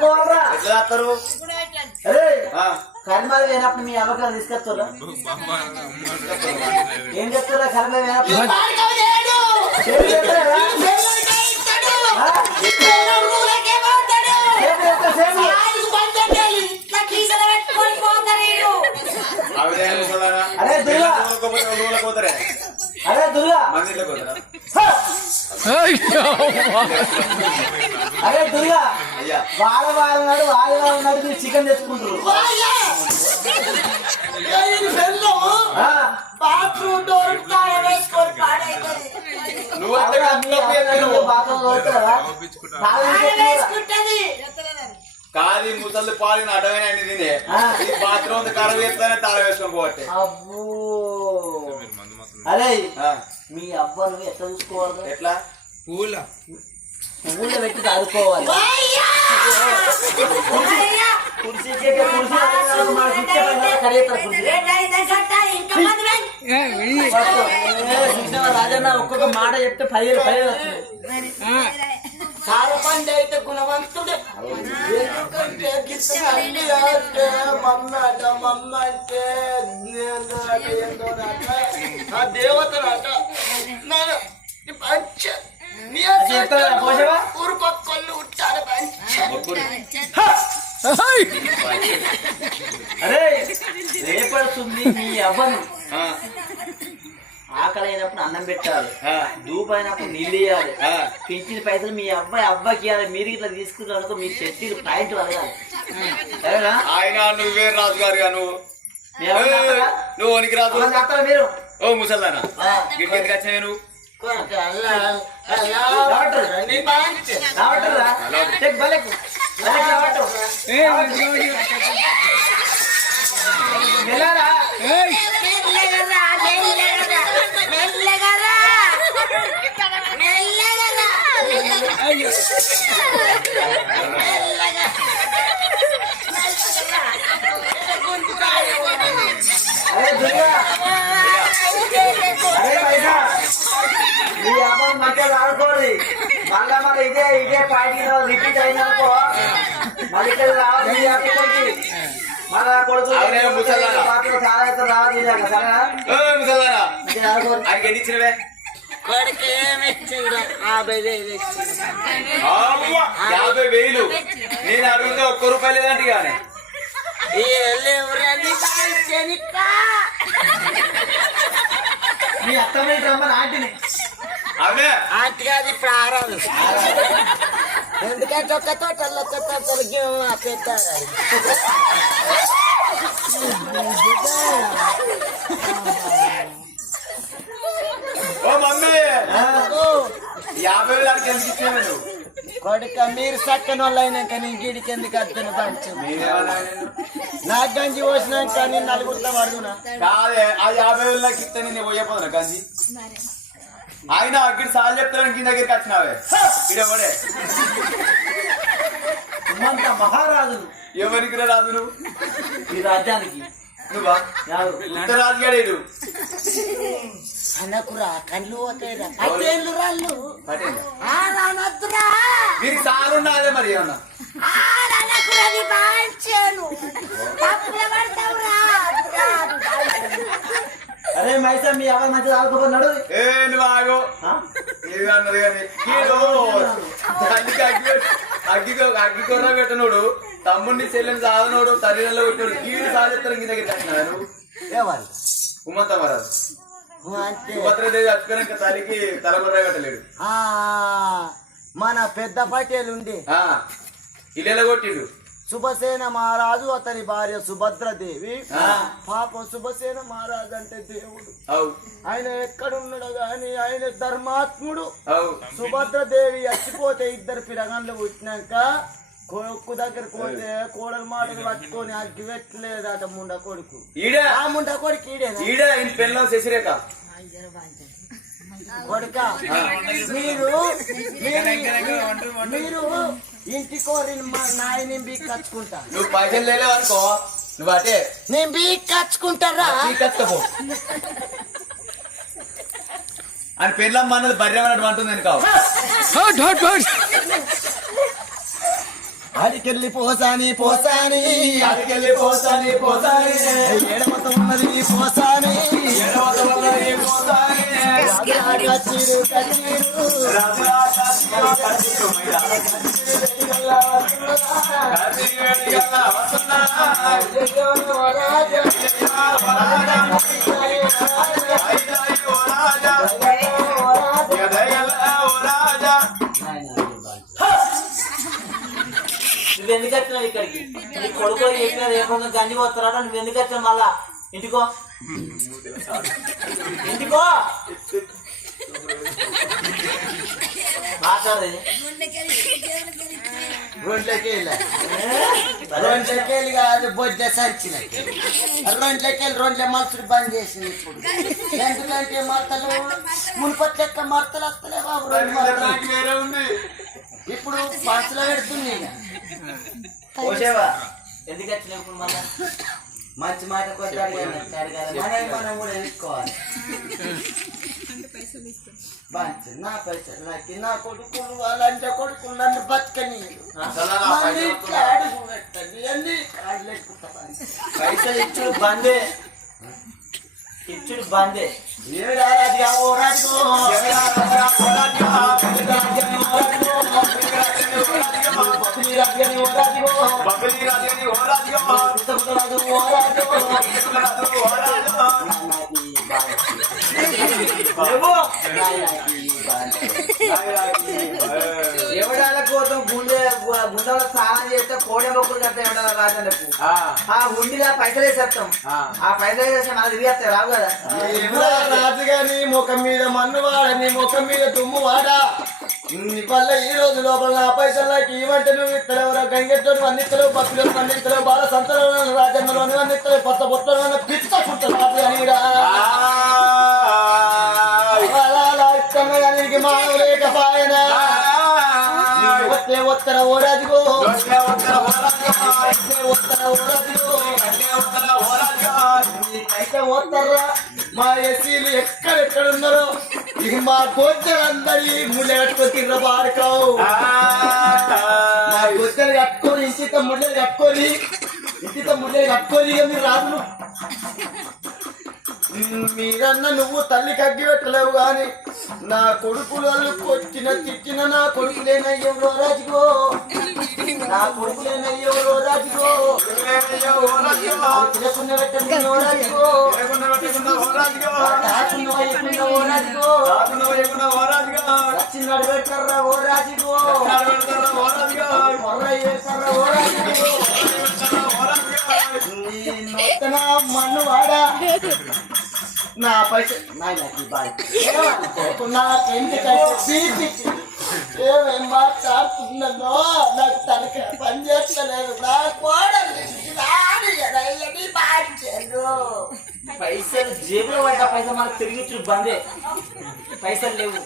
చదువుకోవాలరా ఎట్లా చేస్తారు అరే కర్మాలు లేనప్పుడు మీ అమ్మకాలు తీసుకొస్తారా ఏం చెప్తారా కర్మాలు లేనప్పుడు అరే దుర్గా అరే దుర్గా అరే దుర్గా వారం నాడు ఆదివారం నాడు మీరు చికెన్ తెచ్చుకుంటారు కాది ముసలి పాలిన అడ్డమైన అన్ని తినే బాత్రూమ్ కర వేస్తానే తాళ వేసుకొని పోతే అబ్బో అరే మీ అబ్బాను ఎట్లా చూసుకోవాలి ఎట్లా పువ్వులో పెట్టి చదువుకోవాలి రాజన్న ఒక్కొక్క మాట చెప్తే 10 వస్తుంది సారపండి అయితే గుణవంతుడే మమ్మ అంటే దేవతనట ఊరుకొక్కళ్ళు ఉంటారు అరే రేపడుతుంది మీ అవ్వను ఆకలి అయినప్పుడు అన్నం పెట్టాలి దూపు అయినప్పుడు నీళ్ళు వేయాలి పింఛన్ పైసలు మీ అవ్వకి ఇవ్వాలి మీరు ఇట్లా తీసుకున్నారనుకో మీ చెట్టు పాయింట్ అడగాలి ఆయన నువ్వే రాజుగారుగా నువ్వు వనికి రాజు చెప్తారా మీరు ఓ ముసల్దానా గిట్టు ఎందుకు వచ్చినావు నువ్వు మీ అబ్బాయి మంచిగా ఆడుకోండి మళ్ళీ ఇదే పార్టీ రిపీట్ అయిననుకో మళ్ళీ ఇక్కడ రావాలి మళ్ళీ కొడుకు ఎన్నిచ్చినవే $50,000 నేను అడిగితే ₹1 లేదంటే కానీ మీ అత్తమ్మ రమ్మని ఆంటీని అవే ఆంటీ కాదు ఇప్పుడు ఆరాదు ఎందుకంటే ఒక్క తోటల్లో పెట్టారు ఓ మమ్మీ 50,000 ఎందుకు ఇచ్చాను నువ్వు కొడుక మీరు చక్కని వాళ్ళు అయినాక నేను గీడికి ఎందుకు అద్దను పంచు నాకు గంజి పోసినాక నేను నలుగురితో అడుగునా కాదే ఆ 50,000 ఇస్తే నేను పోయపోదునా గంజి ఆయన అక్కడ సార్లు చెప్తాను కింద దగ్గరికి వచ్చినావే ఇడవడే మహారాజులు ఎవరికి రాదు నువ్వు ఈ రాజ్యానికి నువ్వా ఉత్తరాజుగాడు అన్నకురా కళ్ళు పోతాయిరా పట్టేళ్ళు రాళ్ళు రానద్దురా మీరు సారుండాలే మరి ఏమన్నా అరే మైసా మీ అబ్బాయి మంచిగా ఆడుకోబోతున్నాడు ఏ నువ్వు ఆగో ఇది అన్నది కానీ అగ్గి కొర్ర పెట్టనోడు తమ్ముడిని చెల్లెని సాధనోడు తల్లిలో పెట్టాడు కీడు సాధిస్తారు కింద దగ్గరికి వచ్చినా నువ్వు ఏవాళ్ళు ఉమ్మంత మరాదు సుభద్రదేవి వచ్చుకొని ఇంకా తల్లికి తలకొర్ర పెట్టలేడు మన పెద్ద పటేలు ఉండి ఇల్లు కొట్టిండు శుభసేన మహారాజు అతని భార్య సుభద్రదేవి పాపం శుభసేన మహారాజు అంటే దేవుడు ఆయన ఎక్కడున్నాడు గాని ఆయన ధర్మాత్ముడు సుభద్రదేవి చచ్చిపోతే 2 పిల్లగాళ్ళు పుట్టినాక కొడుకు దగ్గర పోతే కోడల మాటలు పట్టుకొని అగ్గి పెట్టలేదట ముండ కొడుకు ఆ ముండ కొడుకు ఈడేనా కొడుక మీరు ఇంటి కోరిన మా నాయని బీక్ కచ్చుకుంటా నువ్వు పైసలు లేవు అనుకో నువ్వు అటే నేను బీక్ కచ్చుకుంటారా కచ్చుకోపో అని పెళ్ళమ్మ అన్నది బర్రెమన్నట్టు అంటుంది నేను కావు అడికెళ్ళి పోసాని పోసాని అడికెళ్ళి పోసాని పోసాని ఏడవత ఉన్నది పోసాని ఏడవత ఉన్నది పోసాని రాజులాగా చీరు కచీరు రాజులాగా చీరు కచీరు నువ్వెందుకు వచ్చినావు ఇక్కడికి? నీ కొడుకు చెప్పినా రేపు గంజి పోతున్నాడు. నువ్వెందుకు వచ్చావు మళ్ళా? ఇంటికో ఇంటికో మాట్లాడేది రెంట్లకెళ్ళి కాదు బొడ్డ సంచిన రెంట్లకెళ్ళి రెంట్ల మనుషులు బంద్ చేసింది ఇప్పుడు. ఎందుకంటే మర్తలు మునుపటి లెక్క మర్తలు వస్తలే బాబు. రెండు మర్తలు వేరే ఉంది ఇప్పుడు పంచులో పెడుతుంది. పోసేవా ఎందుకు వచ్చినావు ఇప్పుడు మళ్ళా? మంచి మాట కొట్టాడు మనం కూడా ఎదుర్కోవాలి. నా పైసలు నాకు నా కొడుకులు వాళ్ళంటే కొడుకులు నన్ను బతకని అడుగు పెట్టండి అన్ని పైసలు ఇచ్చుడు బందే, ఇచ్చుడు బందే. ఏడాది ఓ రాజు ఎవడాల కోసం గుండెలో స్నానం చేస్తే కోడె మొక్కులు కట్టే ఉండాలి రాజన్నకు. ఆ ఉండిలా పైసలు వేసేస్తాం. ఆ పైసలు వేసేస్తే నాకు తిరిగేస్తాయి రావు కదా. రాజు గాని ముఖం మీద మన్ను వాడని ముఖం మీద దుమ్ము వాడా వల్ల ఈ రోజు లోపల నా పైసలకి ఇవంటే నువ్వు ఇత్తలేవు గంగెట్లోని అన్నిత్తలు పప్పులు అన్నిత్తలు బాల సంతలో రాజన్నలోని అన్నిత్తలు కొత్త బొట్టలు పిచ్చుకుంటారు మానవ లేకపాయన ఒత్తర ఓరాదిగో అయితే ఓత్తర్రా మా ఎస్సీలు ఎక్కడెక్కడున్నారో ఇక మా గొడ్డలందరి ముళ్ళ కట్టుకొని తిర్ర పాడుకోవు. మా గొడ్డలు కట్టుకొని ఇంటితో ముళ్ళలు కట్టుకొని మీరు రాజులు మీరన్న నువ్వు తల్లి కగ్గి పెట్టలేవు గాని నా కొడుకులు వాళ్ళు కొట్టిన తిట్టిన నా కొడుకులేనయ్యో రాజుగో, నా కొడుకులేనయ్యో రాజుగో తినకుండా పెట్టండి రాజుగో వచ్చినాడు పెట్టర్రా ఓ రాజుగో మొర్ర చేస్తారా ఓ రాజుగో మన్ను వాడా నా పైసలు ఏమేం మాట్లాడుతున్నదో నాకు తనక పని చేస్తలేదు. నా కోడలు పైసలు జేబులో పడ్డ పైసలు మనకు తిరిగి ఇచ్చుడు బందే. పైసలు లేవు.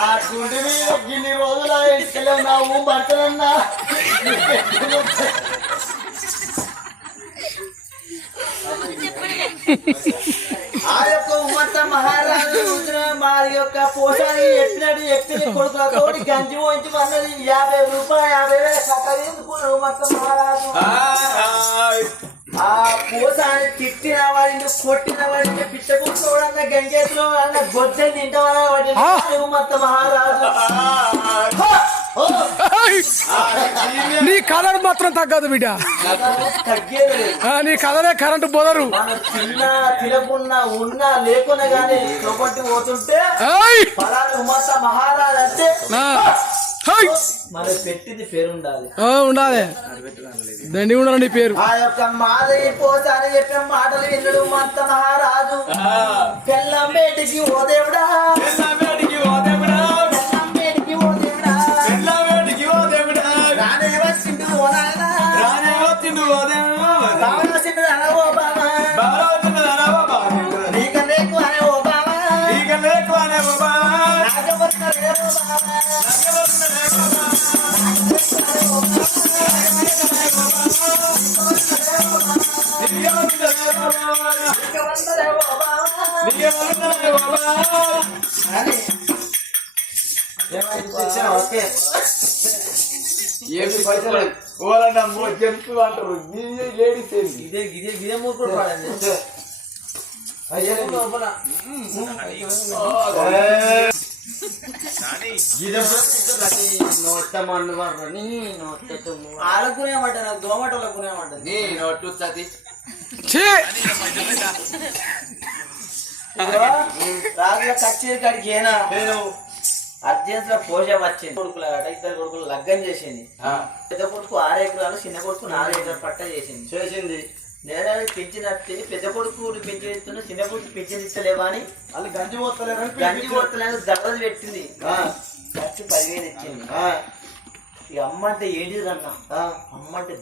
ఆ గుండె మీద గిన్ని రోజులు ఇంటికెళ్ళావు నా ఊ పడుతున్నా ఆ యొక్క ఉమ్మత మహారాజు మా యొక్క పోషాన్ని ఎత్తిన కొడుకులతో గంజి పోయించి అన్నది 50 రూపాయలు 50,000 కట్టేందుకు ఉమ్మత మహారాజు. ఆ పోసాన్ని తిట్టిన వాడిని కొట్టిన వాడిని పిచ్చకున్న గంగేతులో అన్న గొడ్డని తింటావా వాడి ఉమ్మత మహారాజు. నీ కలర్ మాత్రం తగ్గదు బిడ్డ, తగ్గేది నీ కలరే కరెంటు బోదరు. మనం తిన్నా తినకున్నా ఉన్నా లేకున్నా గానీ లోపలికి పోతుంటే పలాని ఉమ్మత మహారాజు అంటే మనకి పెట్టింది పేరు ఉండాలి, ఉండాలి దండి ఉండాలి నీ పేరు. ఆ యొక్క మాదయ్య పోత అని చెప్పిన మాటలు విన్నాడు ఉమ్మత మహారాజు. పెళ్ళం బేటికి ఓ దేవుడా, పెళ్ళం బేటికి ఓ దేవుడా, రానే వచ్చిండు ఓ నాయనా, రావలసిండు అన ఓ బాబా, నీకన్నా ఎక్కువ అనే ఓ బాబా, నాగవత్తరే ఓ బాబా, ఓకే ఏమి పైసలు ఓలన్నా జెంట్స్ అంటారు లేడీస్ ఏంది ఇదే ఇదే ఇదే మూర్ఖుడు పాడండి లోపల ఆలకునేమంటారు నాకు దోమటోళ్ళకునేమంటారు నీ నోట్లు చతి ఛీ! రాజుల కచ్చేరి కాడికి ఏనా నేను అర్జెంట్ లో పోష వచ్చింది కొడుకులు అట ఇద్దరు కొడుకులు లగ్గం చేసింది పెద్ద కొడుకు 6 ఎకరాలు చిన్న కొడుకు 4 ఎకరాలు పట్ట చేసింది నేను పెంచినట్టు పెద్ద కొడుకు పెంచి ఇస్తున్నా చిన్న కొడుకు పెంచి ఇస్తలేవా అని వాళ్ళు గంజి పోతలేరు గంజి కొట్టలేదు దర్వాజు పెట్టింది ఖర్చు 10,000 ఇచ్చింది ఇక అమ్మ అంటే ఏంటిది అన్న అమ్మ అంటే